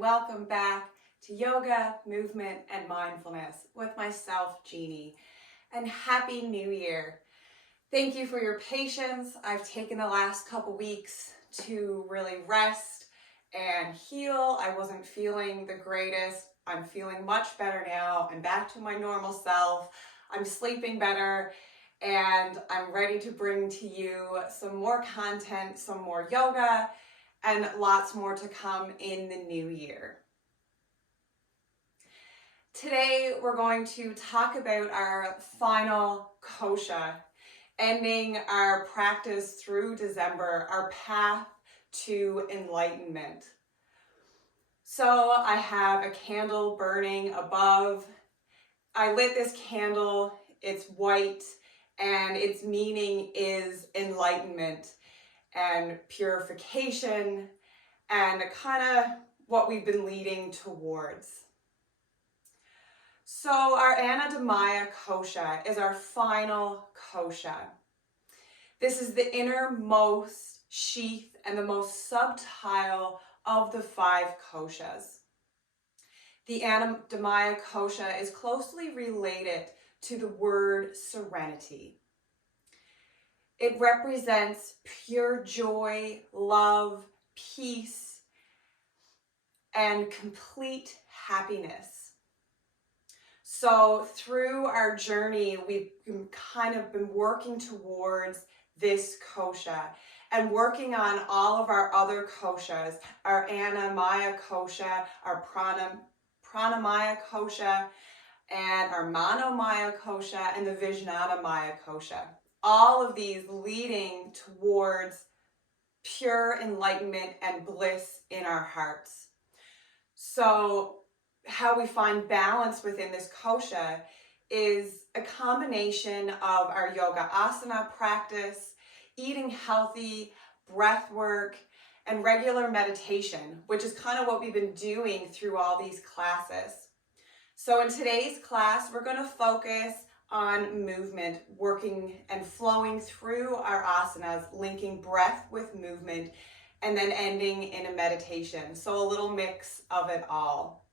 and welcome back to Yoga, Movement, and Mindfulness with myself, Jeannie. And Happy New Year. Thank you for your patience. I've taken the last couple weeks to really rest and heal. I wasn't feeling the greatest. I'm feeling much better now. I'm back to my normal self. I'm sleeping better. And I'm ready to bring to you some more content, some more yoga, and lots more to come in the new year. Today, we're going to talk about our final kosha, ending our practice through December, our path to enlightenment. So I have a candle burning above. I lit this candle, it's white, and its meaning is enlightenment and purification and kind of what we've been leading towards. So our Anadamaya Kosha is our final kosha. This is the innermost sheath and the most subtile of the 5 koshas. The Anadamaya Kosha is closely related to the word serenity. It represents pure joy, love, peace, and complete happiness. So through our journey, we've kind of been working towards this kosha and working on all of our other koshas, our Anadamaya Kosha, our Pranamaya Kosha, and our Manomaya Kosha, and the Vinyasa Kosha. All of these leading towards pure enlightenment and bliss in our hearts. So how we find balance within this kosha is a combination of our yoga asana practice, eating healthy, breath work, and regular meditation, which is kind of what we've been doing through all these classes. So in today's class, we're going to focus on movement, working and flowing through our asanas, linking breath with movement, and then ending in a meditation. So a little mix of it all.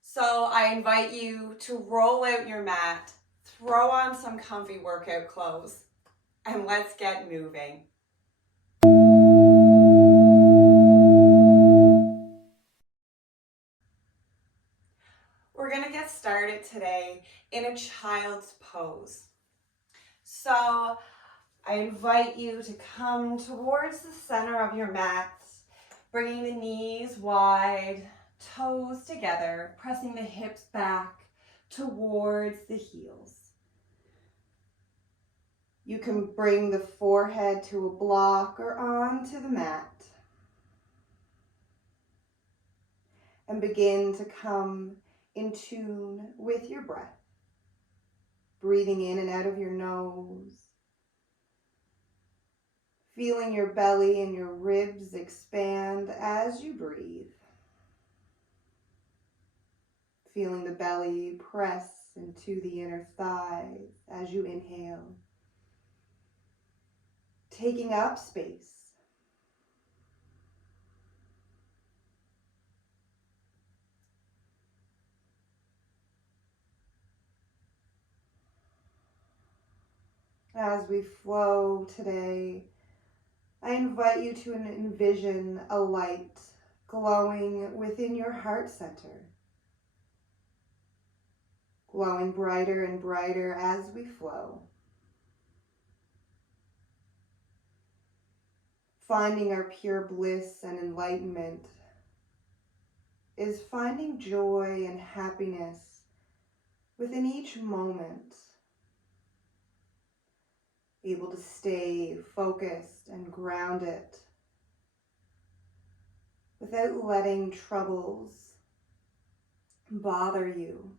So I invite you to roll out your mat, throw on some comfy workout clothes, and let's get moving. We're going to get started today in a child's pose. So I invite you to come towards the center of your mat, bringing the knees wide, toes together, pressing the hips back towards the heels. You can bring the forehead to a block or onto the mat and begin to come in tune with your breath, breathing in and out of your nose, feeling your belly and your ribs expand as you breathe, feeling the belly press into the inner thighs as you inhale, taking up space. As we flow today, I invite you to envision a light glowing within your heart center, glowing brighter and brighter as we flow. Finding our pure bliss and enlightenment is finding joy and happiness within each moment, able to stay focused and grounded without letting troubles bother you.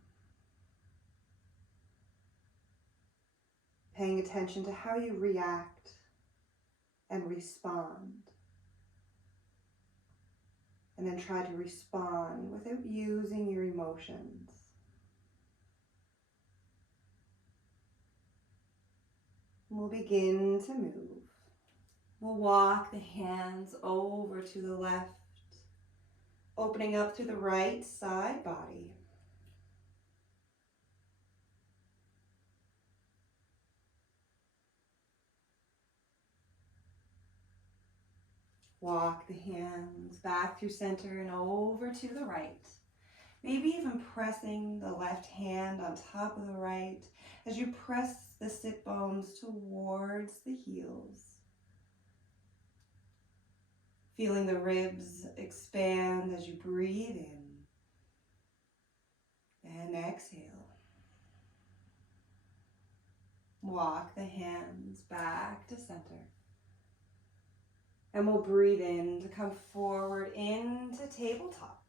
Paying attention to how you react and respond. And then try to respond without using your emotions. We'll begin to move. We'll walk the hands over to the left Opening up through the right side body. Walk the hands back through center and over to the right. Maybe even pressing the left hand on top of the right as you press the sit bones towards the heels. Feeling the ribs expand as you breathe in and exhale. Walk the hands back to center. And we'll breathe in to come forward into tabletop.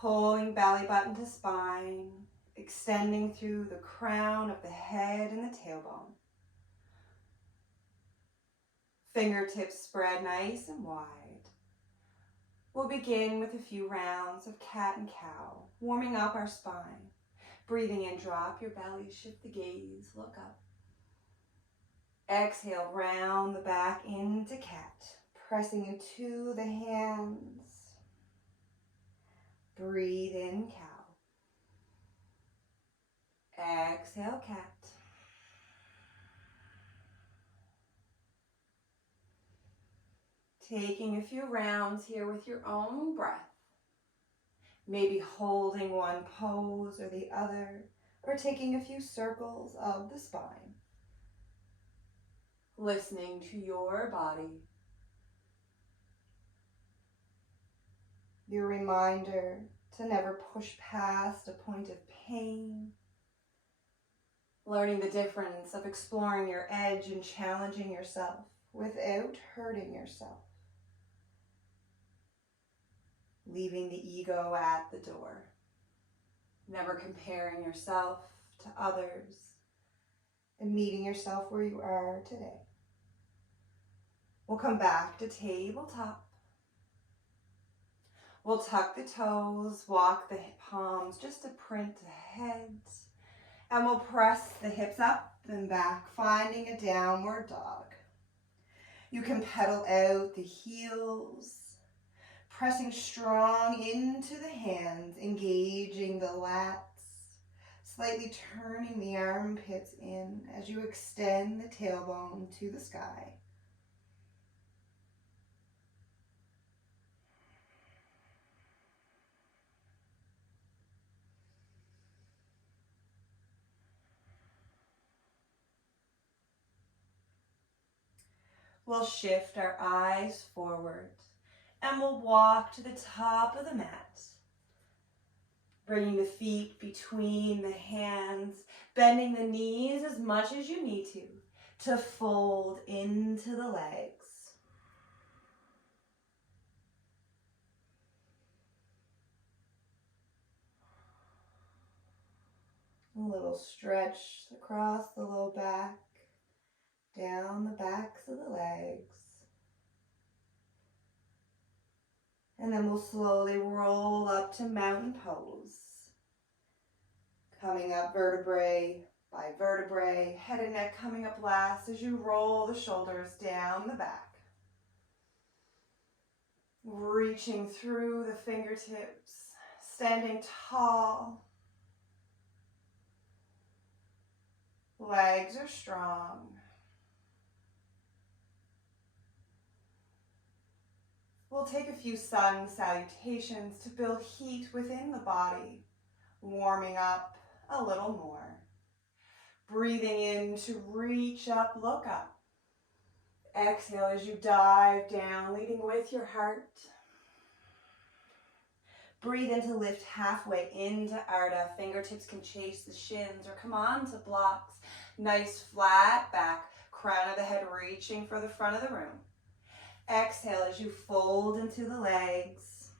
Pulling belly button to spine, extending through the crown of the head and the tailbone. Fingertips spread nice and wide. We'll begin with a few rounds of cat and cow, warming up our spine. Breathing in, drop your belly, shift the gaze, look up. Exhale, round the back into cat, pressing into the hands. Breathe in, cow. Exhale, cat. Taking a few rounds here with your own breath. Maybe holding one pose or the other, or taking a few circles of the spine. Listening to your body. Your reminder to never push past a point of pain. Learning the difference of exploring your edge and challenging yourself without hurting yourself. Leaving the ego at the door. Never comparing yourself to others and meeting yourself where you are today. We'll come back to tabletop. We'll tuck the toes, walk the palms just a print ahead, and we'll press the hips up and back, finding a downward dog. You can pedal out the heels, pressing strong into the hands, engaging the lats, slightly turning the armpits in as you extend the tailbone to the sky. We'll shift our eyes forward and we'll walk to the top of the mat. Bringing the feet between the hands, bending the knees as much as you need to fold into the legs. A little stretch across the low back, down the backs of the legs. And then we'll slowly roll up to mountain pose. Coming up vertebrae by vertebrae, head and neck coming up last as you roll the shoulders down the back. Reaching through the fingertips, standing tall. Legs are strong. We'll take a few sun salutations to build heat within the body, warming up a little more. Breathing in to reach up, look up. Exhale as you dive down, leading with your heart. Breathe in to lift halfway into Ardha. Fingertips can chase the shins or come on to blocks. Nice flat back, crown of the head reaching for the front of the room. Exhale as you fold into the legs.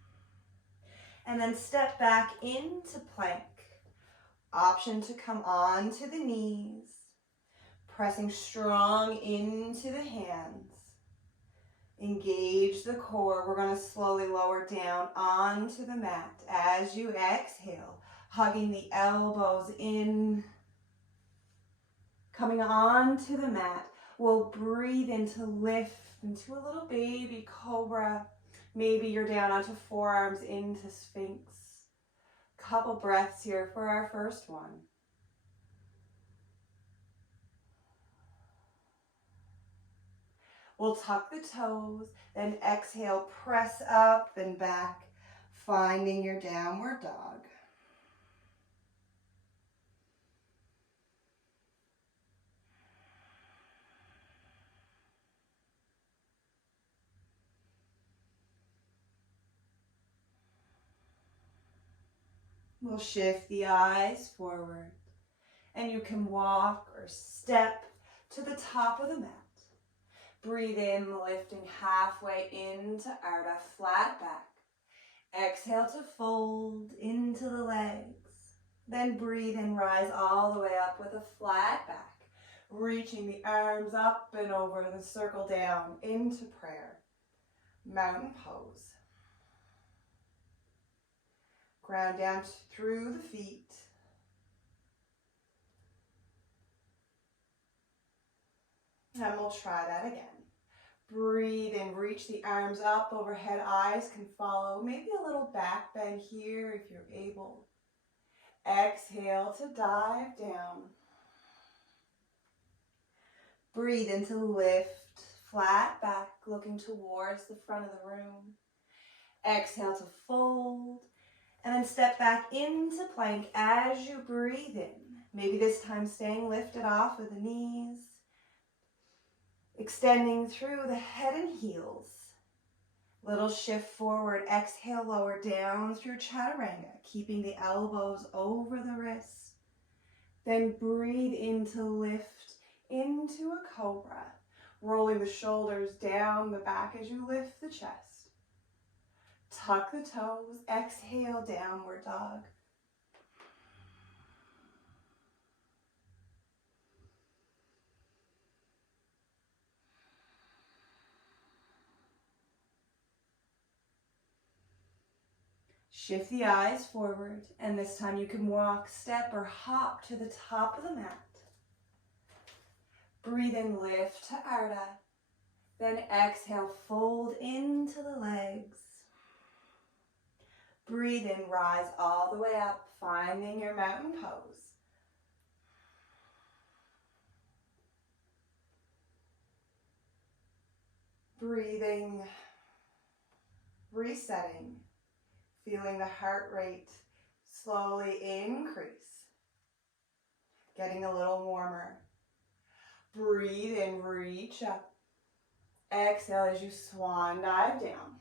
And then step back into plank. Option to come on to the knees. Pressing strong into the hands. Engage the core. We're going to slowly lower down onto the mat as you exhale, hugging the elbows in, coming onto the mat, We'll breathe into lift, into a little baby cobra. Maybe you're down onto forearms into Sphinx. Couple breaths here for our first one. We'll tuck the toes, then exhale, press up and back, finding your downward dog. We'll shift the eyes forward, and you can walk or step to the top of the mat. Breathe in, lifting halfway into Ardha, flat back. Exhale to fold into the legs. Then breathe in, rise all the way up with a flat back. Reaching the arms up and over the circle down into prayer. Mountain pose. Ground down through the feet. And we'll try that again. Breathe and reach the arms up overhead, eyes can follow. Maybe a little back bend here if you're able. Exhale to dive down. Breathe into lift, flat back, looking towards the front of the room. Exhale to fold, and then step back into plank as you breathe in. Maybe this time staying lifted off of the knees. Extending through the head and heels. Little shift forward, exhale, lower down through chaturanga, keeping the elbows over the wrists. Then breathe into lift, into a cobra, rolling the shoulders down the back as you lift the chest. Tuck the toes, exhale, downward dog. Shift the eyes forward, and this time you can walk, step, or hop to the top of the mat. Breathe in, lift to Ardha. Then exhale, fold into the legs. Breathe in, rise all the way up, finding your mountain pose. Breathing, resetting. Feeling the heart rate slowly increase. Getting a little warmer. Breathe in, reach up. Exhale as you swan dive down.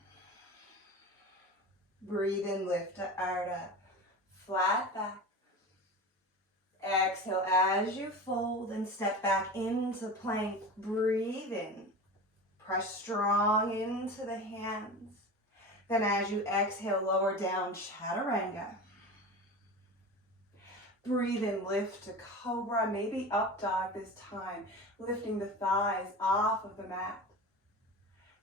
Breathe in, lift to Ardha. Flat back. Exhale as you fold and step back into plank. Breathe in. Press strong into the hands. Then as you exhale, lower down, chaturanga. Breathe in, lift to cobra, maybe up dog this time, lifting the thighs off of the mat.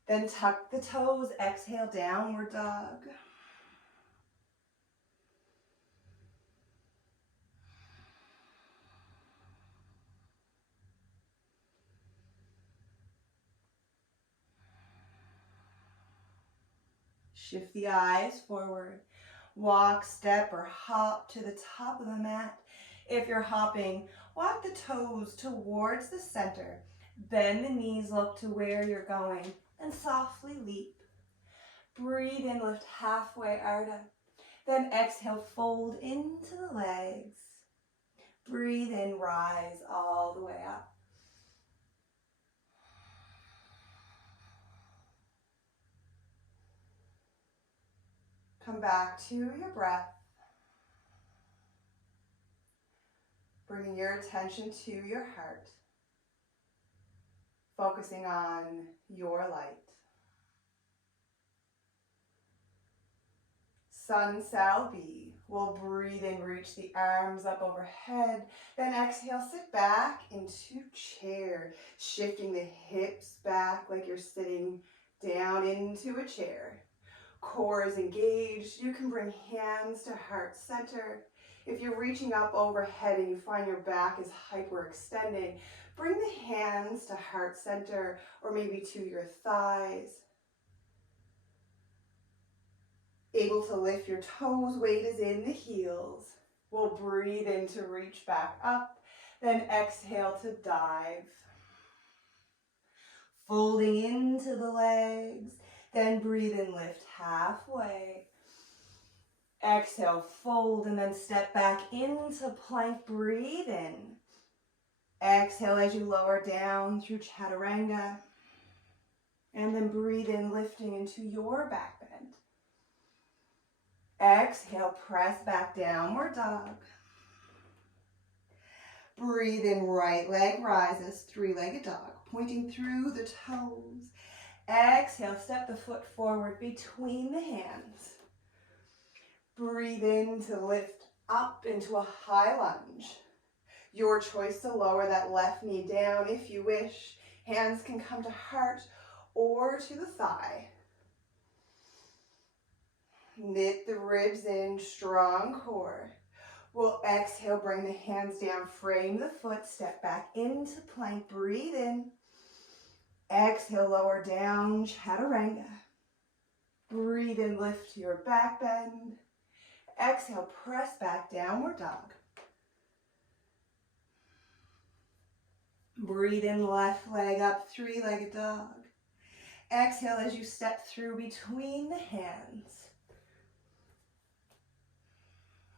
Then tuck the toes, exhale, downward dog. Shift the eyes forward. Walk, step, or hop to the top of the mat. If you're hopping, walk the toes towards the center. Bend the knees, look to where you're going, and softly leap. Breathe in, lift halfway, Ardha. Then exhale, fold into the legs. Breathe in, rise all the way up. Come back to your breath. Bringing your attention to your heart. Focusing on your light. Sun shall be. We'll breathe in, reach the arms up overhead. Then exhale, sit back into chair. Shifting the hips back like you're sitting down into a chair. Core is engaged. You can bring hands to heart center. If you're reaching up overhead and you find your back is hyperextending, Bring the hands to heart center or maybe to your thighs. Able to lift your toes, weight is in the heels. We'll breathe in to reach back up, then exhale to dive. Folding into the legs, then breathe and lift halfway. Exhale, fold, and then step back into plank, breathe in. Exhale as you lower down through chaturanga. And then breathe in, lifting into your back bend. Exhale, press back, downward dog. Breathe in, right leg rises, three-legged dog, pointing through the toes. Exhale, step the foot forward between the hands. Breathe in to lift up into a high lunge. Your choice to lower that left knee down if you wish. Hands can come to heart or to the thigh. Knit the ribs in, strong core. We'll exhale, bring the hands down, frame the foot, step back into plank, breathe in. Exhale, lower down, chaturanga. Breathe in, lift your back bend. Exhale, press back, downward dog. Breathe in, left leg up, three-legged dog. Exhale as you step through between the hands.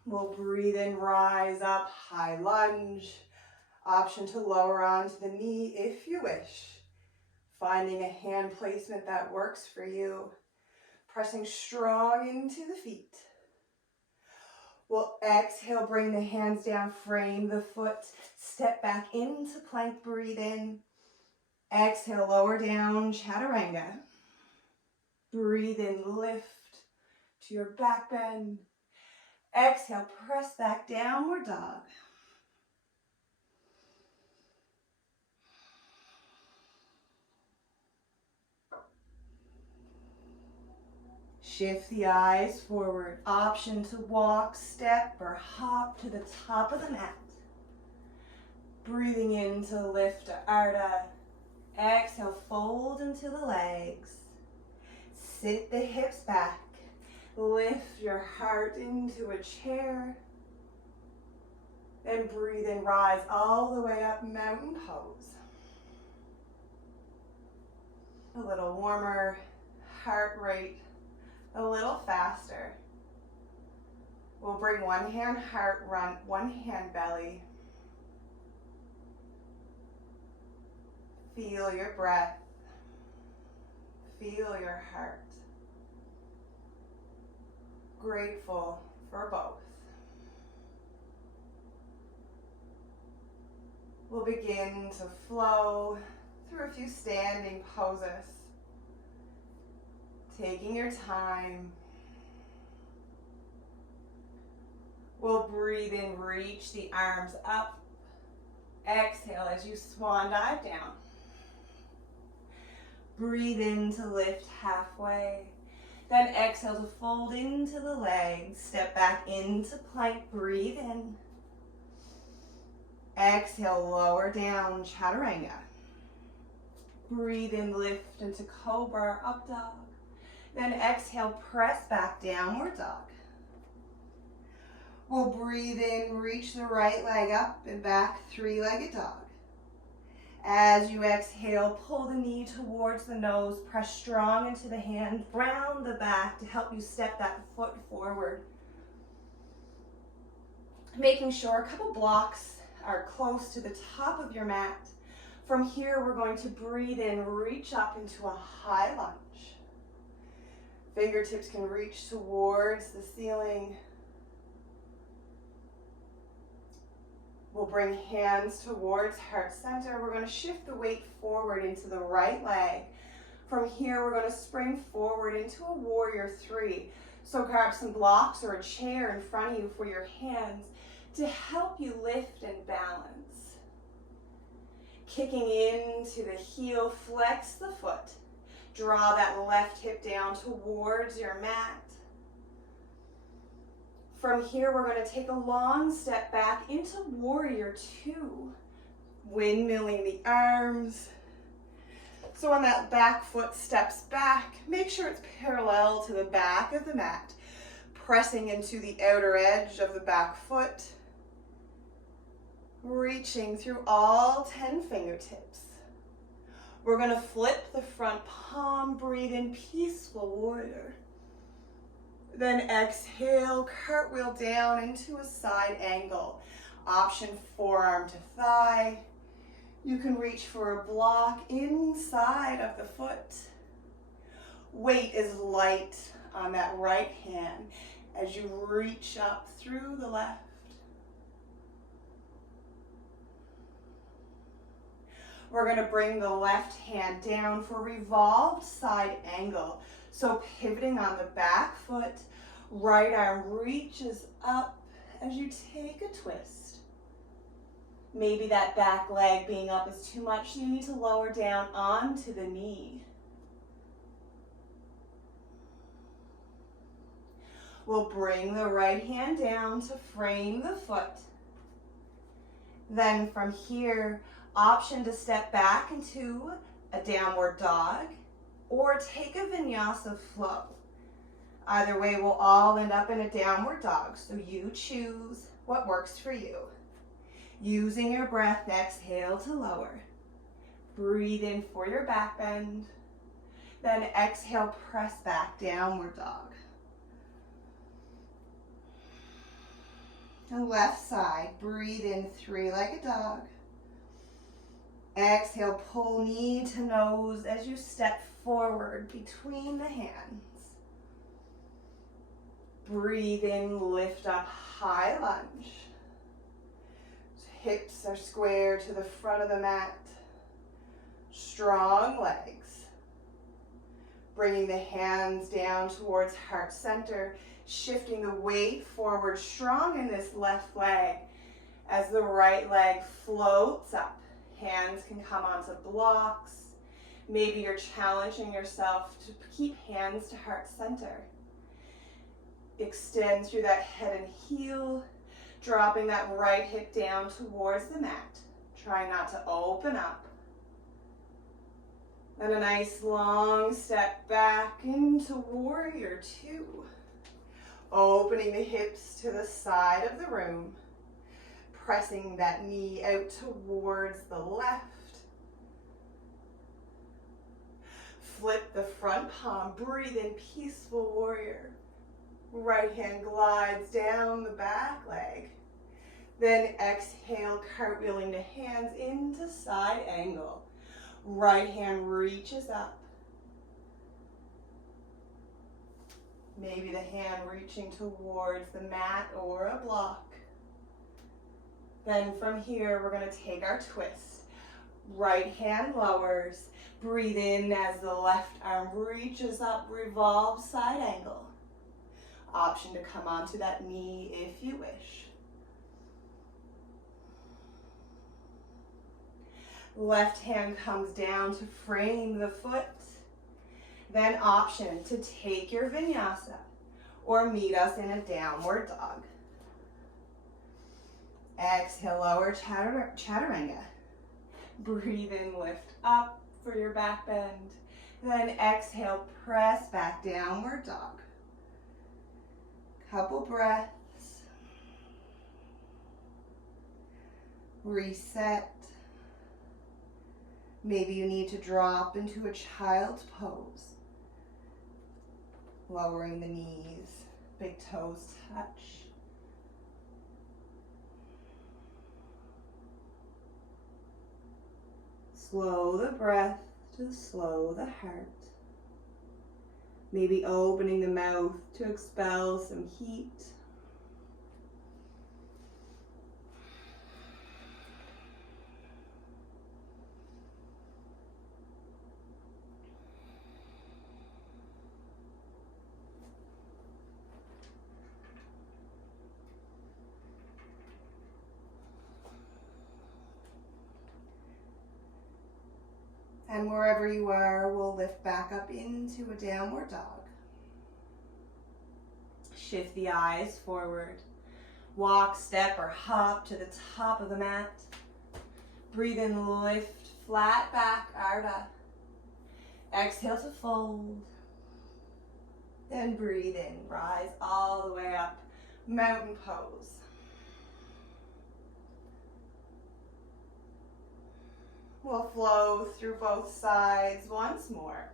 We'll breathe in, rise up, high lunge. Option to lower onto the knee if you wish. Finding a hand placement that works for you. Pressing strong into the feet. We'll exhale, bring the hands down, frame the foot, step back into plank, breathe in. Exhale, lower down, chaturanga. Breathe in, lift to your back bend. Exhale, press back, downward dog. Shift the eyes forward. Option to walk, step, or hop to the top of the mat. Breathing in to lift to Ardha. Exhale, fold into the legs. Sit the hips back. Lift your heart into a chair. Then breathe in, rise all the way up, mountain pose. A little warmer, heart rate a little faster. We'll bring one hand heart, one hand belly. Feel your breath. Feel your heart. Grateful for both. We'll begin to flow through a few standing poses. Taking your time. We'll breathe in, reach the arms up. Exhale as you swan dive down. Breathe in to lift halfway. Then exhale to fold into the legs. Step back into plank, breathe in. Exhale, lower down, chaturanga. Breathe in, lift into cobra, up dog. Then exhale, press back, downward dog. We'll breathe in, reach the right leg up and back, three-legged dog. As you exhale, pull the knee towards the nose, press strong into the hand, round the back to help you step that foot forward. Making sure a couple blocks are close to the top of your mat. From here, we're going to breathe in, reach up into a high lunge. Fingertips can reach towards the ceiling. We'll bring hands towards heart center. We're going to shift the weight forward into the right leg. From here, we're going to spring forward into a warrior three. So grab some blocks or a chair in front of you for your hands to help you lift and balance. Kicking into the heel, flex the foot. Draw that left hip down towards your mat. From here, we're going to take a long step back into warrior two. Windmilling the arms. So when that back foot steps back, make sure it's parallel to the back of the mat, pressing into the outer edge of the back foot, reaching through all 10 fingertips. We're going to flip the front palm, breathe in, peaceful warrior. Then exhale, cartwheel down into a side angle. Option forearm to thigh. You can reach for a block inside of the foot. Weight is light on that right hand as you reach up through the left. We're going to bring the left hand down for revolved side angle. So pivoting on the back foot, right arm reaches up as you take a twist. Maybe that back leg being up is too much, so you need to lower down onto the knee. We'll bring the right hand down to frame the foot. Then from here, option to step back into a downward dog or take a Vinyasa Flow. Either way, we'll all end up in a downward dog, so you choose what works for you. Using your breath, exhale to lower. Breathe in for your back bend. Then exhale, press back, downward dog. The left side, breathe in, three-legged dog. Exhale, pull knee to nose as you step forward between the hands. Breathe in, lift up, high lunge. Hips are square to the front of the mat. Strong legs. Bringing the hands down towards heart center, shifting the weight forward, strong in this left leg as the right leg floats up. Hands can come onto blocks. Maybe you're challenging yourself to keep hands to heart center. Extend through that head and heel, dropping that right hip down towards the mat. Try not to open up. And a nice long step back into warrior two. Opening the hips to the side of the room. Pressing that knee out towards the left. Flip the front palm, breathe in, peaceful warrior. Right hand glides down the back leg. Then exhale, cartwheeling the hands into side angle. Right hand reaches up. Maybe the hand reaching towards the mat or a block. Then from here, we're going to take our twist. Right hand lowers. Breathe in as the left arm reaches up, revolve side angle. Option to come onto that knee if you wish. Left hand comes down to frame the foot. Then option to take your vinyasa or meet us in a downward dog. Exhale, lower chaturanga. Breathe in, lift up for your back bend. Then exhale, press back, downward dog. Couple breaths. Reset. Maybe you need to drop into a child's pose. Lowering the knees, big toes touch. Slow the breath to slow the heart. Maybe opening the mouth to expel some heat. And wherever you are, we'll lift back up into a downward dog. Shift the eyes forward. Walk, step, or hop to the top of the mat. Breathe in, lift, flat back, Ardha. Exhale to fold. Then breathe in, rise all the way up, mountain pose. We'll flow through both sides once more.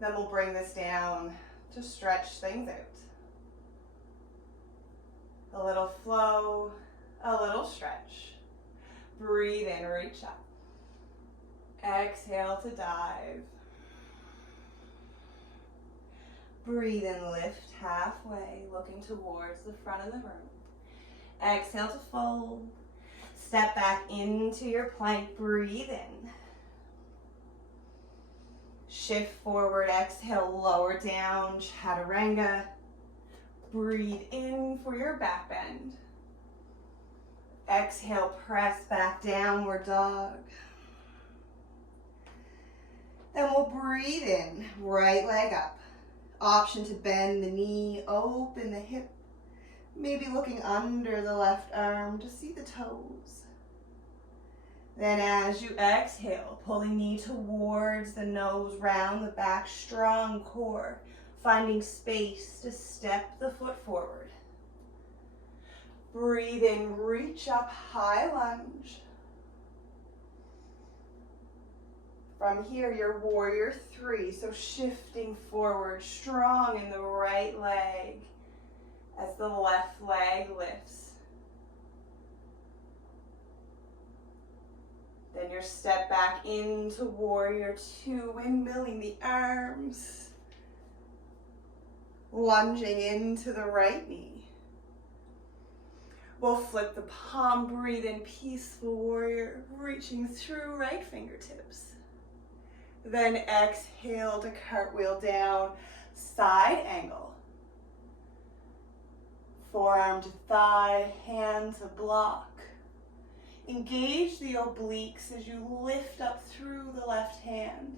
Then we'll bring this down to stretch things out. A little flow, a little stretch. Breathe in, reach up. Exhale to dive. Breathe in, lift halfway, looking towards the front of the room. Exhale to fold. Step back into your plank, breathe in. Shift forward, exhale, lower down, chaturanga. Breathe in for your back bend. Exhale, press back, downward dog. Then we'll breathe in, right leg up. Option to bend the knee, open the hip. Maybe looking under the left arm to see the toes. Then as you exhale, pulling knee towards the nose, round the back, strong core. Finding space to step the foot forward. Breathe in, reach up, high lunge. From here, your warrior three, so shifting forward, strong in the right leg as the left leg lifts. Then your step back into warrior two, windmilling the arms. Lunging into the right knee. We'll flip the palm, breathe in, peaceful warrior, reaching through right fingertips. Then exhale to cartwheel down, side angle. Forearm to thigh, hand to block. Engage the obliques as you lift up through the left hand.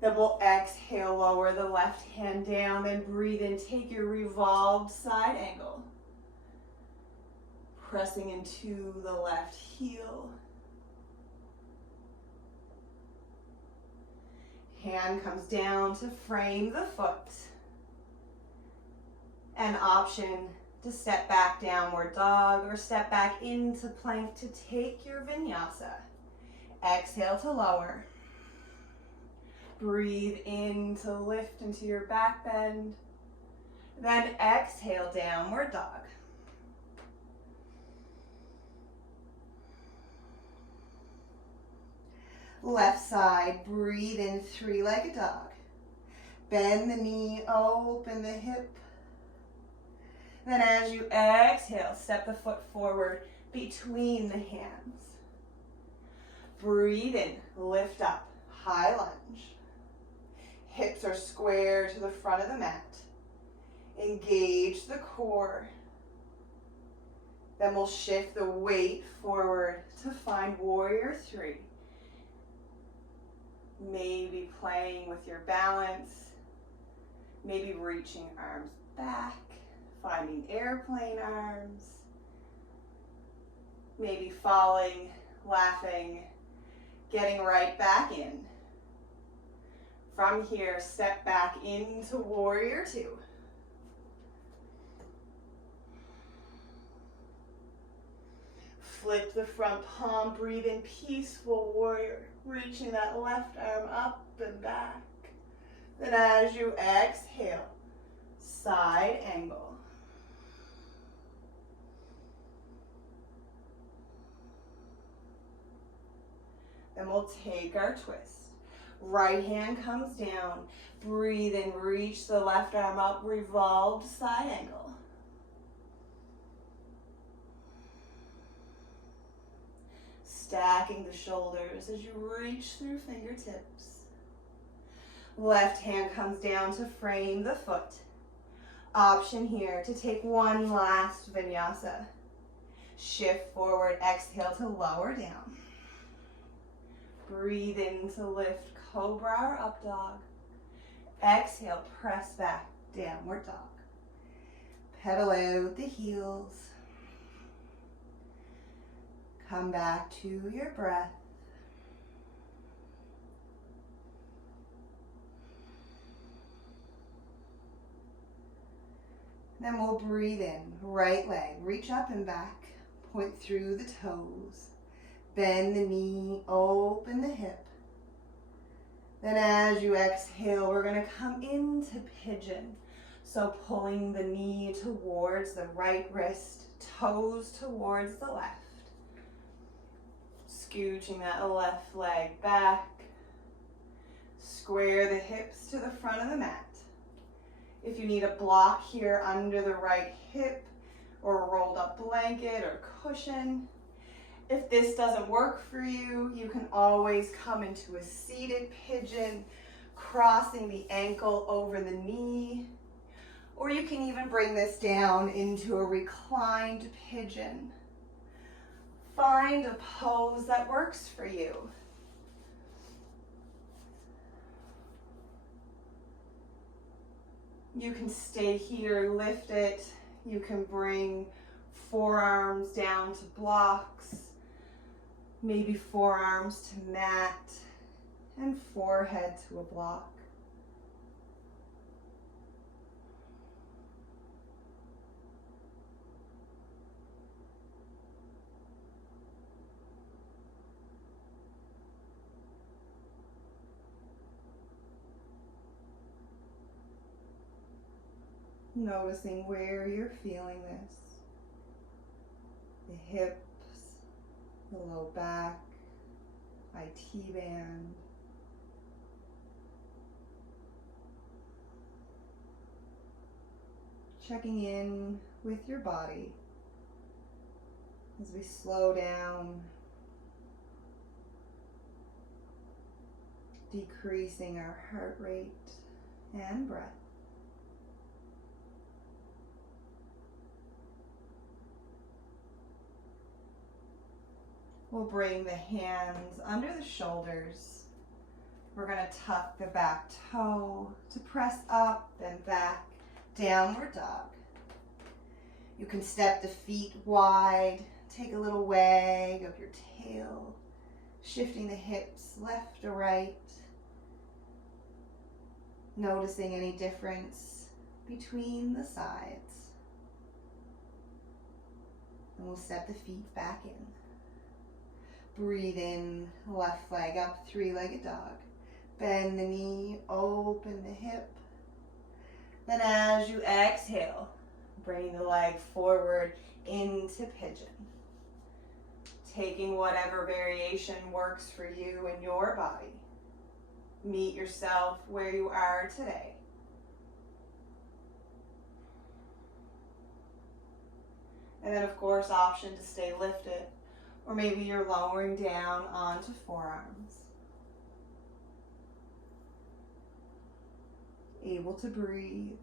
Then we'll exhale, lower the left hand down, then breathe in, take your revolved side angle. Pressing into the left heel. Hand comes down to frame the foot. An option to step back, downward dog, or step back into plank to take your vinyasa. Exhale to lower. Breathe in to lift into your back bend. Then exhale, downward dog. Left side, breathe in, three-legged dog. Bend the knee, open the hip. Then as you exhale, step the foot forward between the hands. Breathe in, lift up, high lunge. Hips are square to the front of the mat. Engage the core. Then we'll shift the weight forward to find warrior three. Maybe playing with your balance. Maybe reaching arms back, finding airplane arms. Maybe falling, laughing, getting right back in. From here, step back into warrior two. Flip the front palm, breathe in, peaceful warrior, reaching that left arm up and back. Then as you exhale, side angle. Then we'll take our twist. Right hand comes down, breathe in, reach the left arm up, revolved side angle. Stacking the shoulders as you reach through fingertips. Left hand comes down to frame the foot. Option here to take one last vinyasa. Shift forward, exhale to lower down. Breathe in to lift, cobra or up dog. Exhale, press back, downward dog. Pedal out the heels. Come back to your breath. Then we'll breathe in, right leg, reach up and back, point through the toes. Bend the knee, open the hip. Then as you exhale, we're gonna come into pigeon. So pulling the knee towards the right wrist, toes towards the left. Scooching that left leg back. Square the hips to the front of the mat. If you need a block here under the right hip or a rolled up blanket or cushion. If this doesn't work for you, you can always come into a seated pigeon, crossing the ankle over the knee. Or you can even bring this down into a reclined pigeon. Find a pose that works for you. You can stay here, lift it. You can bring forearms down to blocks, maybe forearms to mat, and forehead to a block. Noticing where you're feeling this. The hips, the low back, IT band. Checking in with your body as we slow down, decreasing our heart rate and breath. We'll bring the hands under the shoulders. We're going to tuck the back toe to press up, then back, downward dog. You can step the feet wide, take a little wag of your tail, shifting the hips left or right, noticing any difference between the sides. And we'll step the feet back in. Breathe in, left leg up, three-legged dog. Bend the knee, open the hip. Then as you exhale, bring the leg forward into pigeon. Taking whatever variation works for you and your body. Meet yourself where you are today. And then of course, option to stay lifted. Or maybe you're lowering down onto forearms. Able to breathe.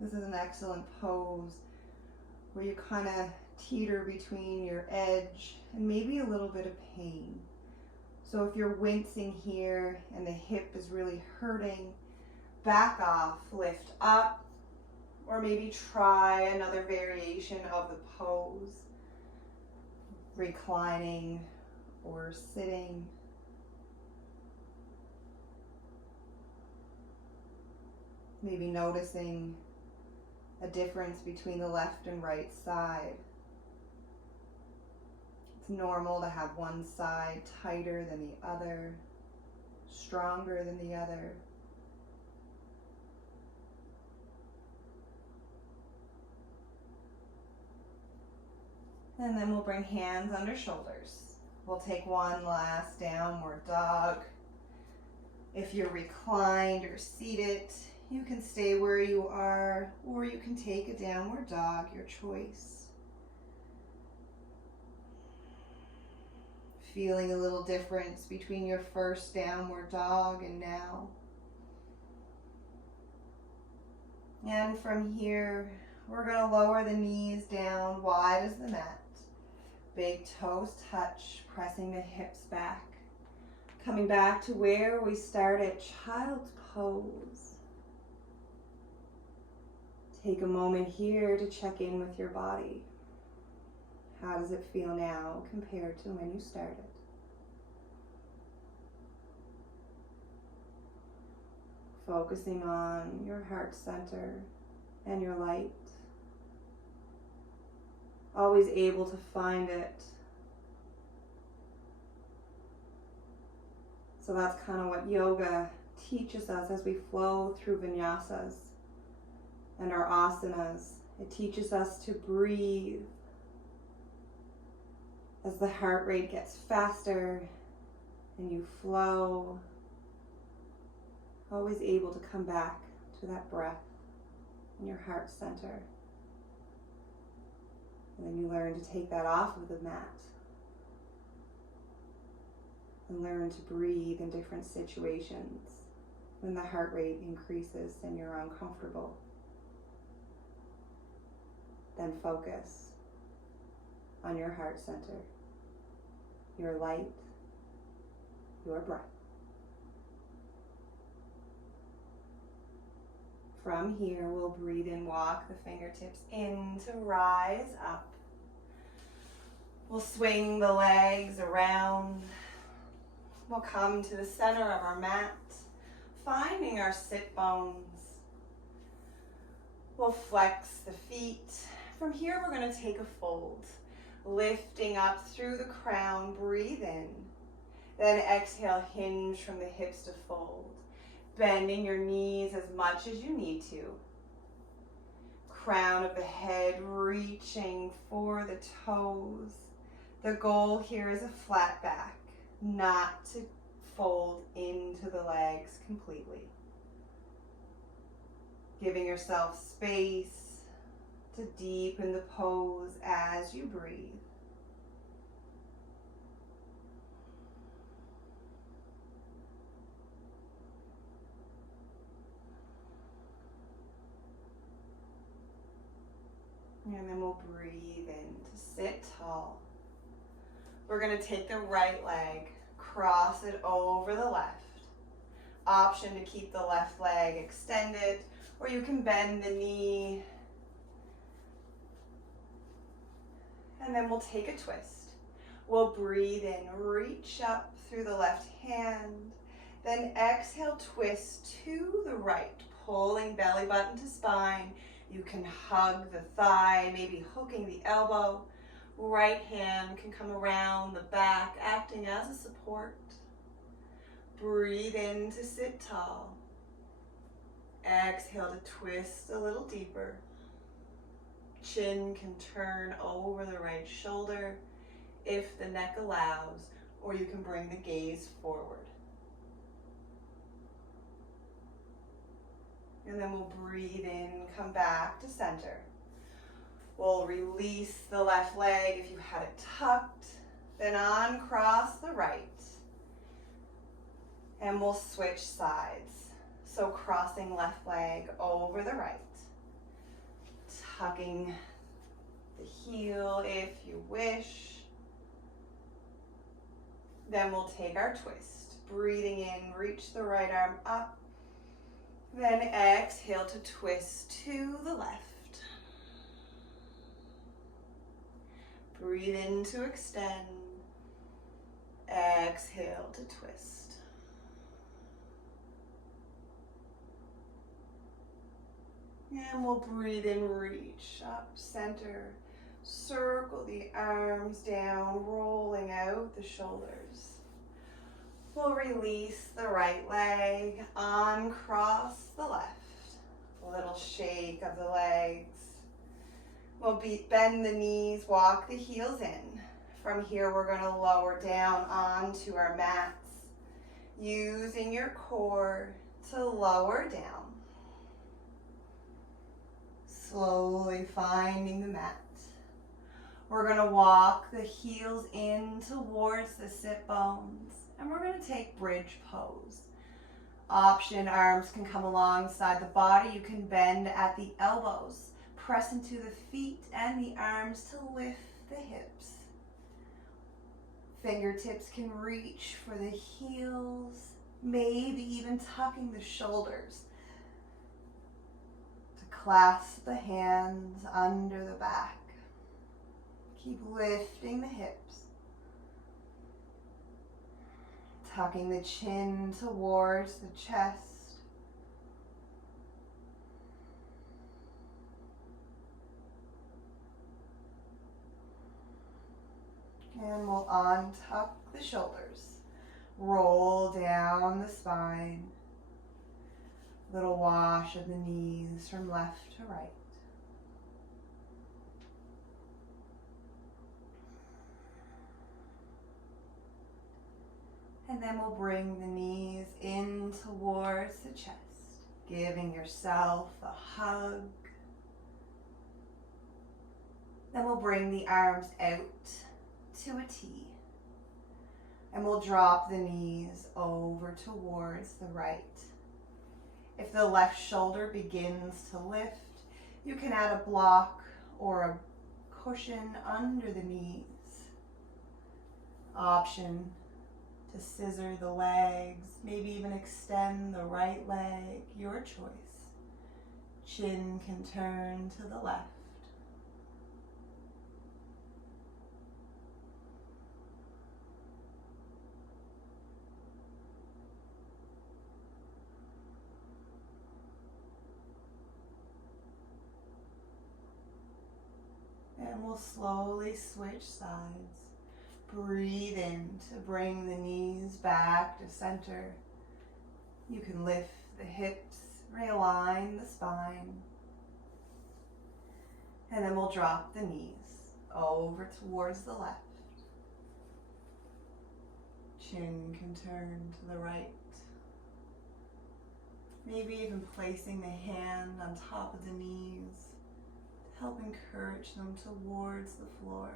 This is an excellent pose where you kind of teeter between your edge and maybe a little bit of pain. So if you're wincing here and the hip is really hurting, back off, lift up, or maybe try another variation of the pose, reclining or sitting. Maybe noticing a difference between the left and right side. It's normal to have one side tighter than the other, stronger than the other. And then we'll bring hands under shoulders. We'll take one last downward dog. If you're reclined or seated, you can stay where you are, or you can take a downward dog, your choice. Feeling a little difference between your first downward dog and now. And from here, we're going to lower the knees down wide as the mat. Big toes touch, pressing the hips back. Coming back to where we started, child's pose. Take a moment here to check in with your body. How does it feel now compared to when you started? Focusing on your heart center and your light. Always able to find it. So that's kind of what yoga teaches us as we flow through vinyasas and our asanas. It teaches us to breathe as the heart rate gets faster and you flow. Always able to come back to that breath in your heart center. And then you learn to take that off of the mat and learn to breathe in different situations when the heart rate increases and you're uncomfortable. Then focus on your heart center, your light, your breath. From here, we'll breathe in, walk the fingertips in to rise up. We'll swing the legs around. We'll come to the center of our mat, finding our sit bones. We'll flex the feet. From here, we're going to take a fold, lifting up through the crown, breathe in. Then exhale, hinge from the hips to fold. Bending your knees as much as you need to. Crown of the head reaching for the toes. The goal here is a flat back, not to fold into the legs completely. Giving yourself space to deepen the pose as you breathe. And then we'll breathe in to sit tall. We're going to take the right leg, cross it over the left. Option to keep the left leg extended, or you can bend the knee. And then we'll take a twist. We'll breathe in, reach up through the left hand. Then exhale, twist to the right, pulling belly button to spine. You can hug the thigh, maybe hooking the elbow. Right hand can come around the back, acting as a support. Breathe in to sit tall. Exhale to twist a little deeper. Chin can turn over the right shoulder if the neck allows, or you can bring the gaze forward. And then we'll breathe in, come back to center. We'll release the left leg if you had it tucked, then uncross the right. And we'll switch sides. So crossing left leg over the right. Tucking the heel if you wish. Then we'll take our twist. Breathing in, reach the right arm up. Then exhale to twist to the left. Breathe in to extend. Exhale to twist. And we'll breathe in, reach up, center. Circle the arms down, rolling out the shoulders. We'll release the right leg, uncross the left. A little shake of the legs. We'll bend the knees, walk the heels in. From here, we're going to lower down onto our mats, using your core to lower down. Slowly finding the mat. We're going to walk the heels in towards the sit bones, and we're going to take bridge pose. Option, arms can come alongside the body. You can bend at the elbows. Press into the feet and the arms to lift the hips. Fingertips can reach for the heels, maybe even tucking the shoulders to clasp the hands under the back. Keep lifting the hips. Tucking the chin towards the chest. And we'll untuck the shoulders. Roll down the spine. Little wash of the knees from left to right. And then we'll bring the knees in towards the chest, giving yourself a hug. Then we'll bring the arms out to a T. And we'll drop the knees over towards the right. If the left shoulder begins to lift, you can add a block or a cushion under the knees. Option to scissor the legs, maybe even extend the right leg, your choice. Chin can turn to the left. And we'll slowly switch sides. Breathe in to bring the knees back to center. You can lift the hips, realign the spine. And then we'll drop the knees over towards the left. Chin can turn to the right. Maybe even placing the hand on top of the knees. Help encourage them towards the floor.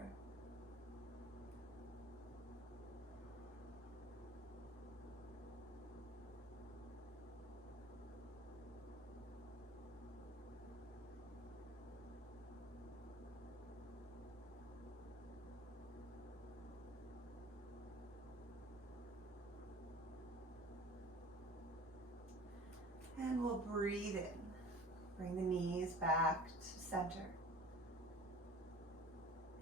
And we'll breathe in. Bring the knees back to center.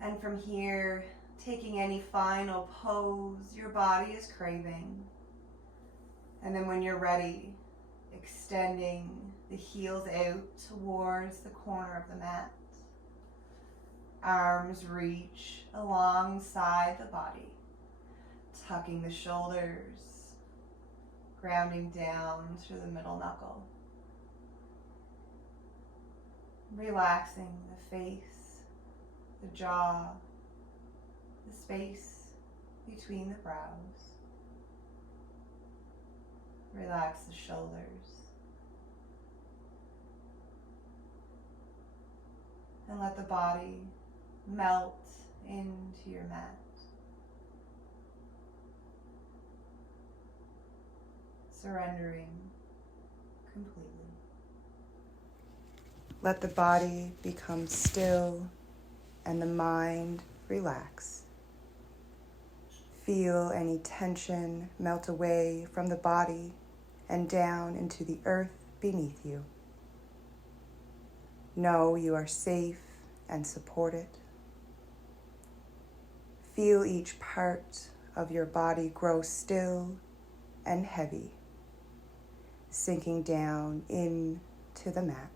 And from here, taking any final pose your body is craving. And then when you're ready, extending the heels out towards the corner of the mat. Arms reach alongside the body, tucking the shoulders, grounding down through the middle knuckle. Relaxing the face, the jaw, the space between the brows. Relax the shoulders. And let the body melt into your mat. Surrendering completely. Let the body become still and the mind relax. Feel any tension melt away from the body and down into the earth beneath you. Know you are safe and supported. Feel each part of your body grow still and heavy, sinking down into the mat.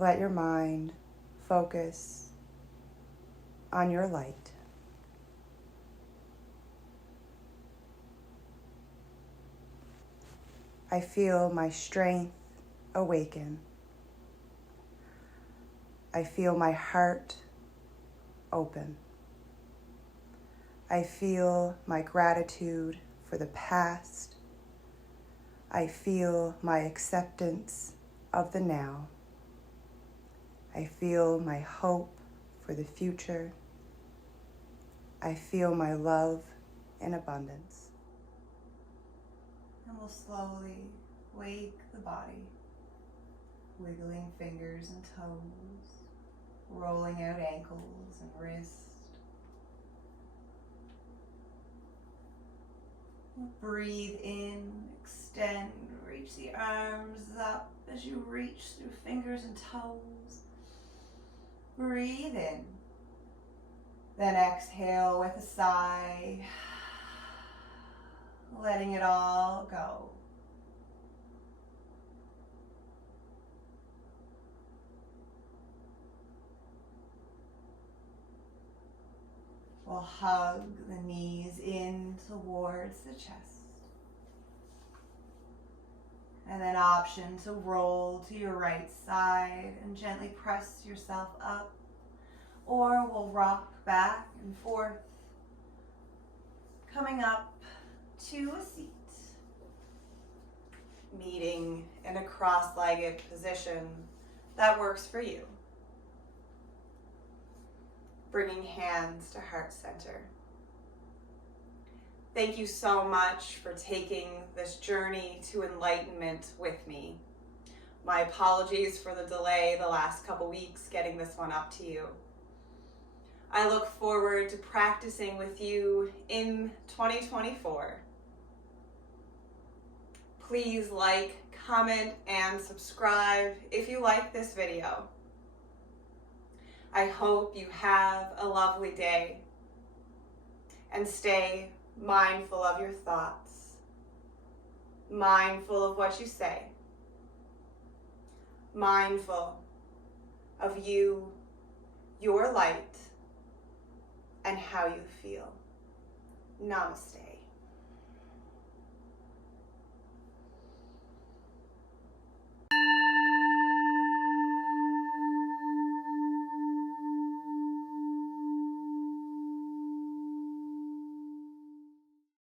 Let your mind focus on your light. I feel my strength awaken. I feel my heart open. I feel my gratitude for the past. I feel my acceptance of the now. I feel my hope for the future. I feel my love in abundance. And we'll slowly wake the body, wiggling fingers and toes, rolling out ankles and wrists. Breathe in, extend, reach the arms up as you reach through fingers and toes. Breathe in. Then exhale with a sigh, letting it all go. We'll hug the knees in towards the chest. And then option to roll to your right side and gently press yourself up. Or we'll rock back and forth, coming up to a seat. Meeting in a cross-legged position that works for you. Bringing hands to heart center. Thank you so much for taking this journey to enlightenment with me. My apologies for the delay the last couple weeks getting this one up to you. I look forward to practicing with you in 2024. Please like, comment, and subscribe if you like this video. I hope you have a lovely day and stay mindful of your thoughts, mindful of what you say, mindful of you, your light, and how you feel. Namaste.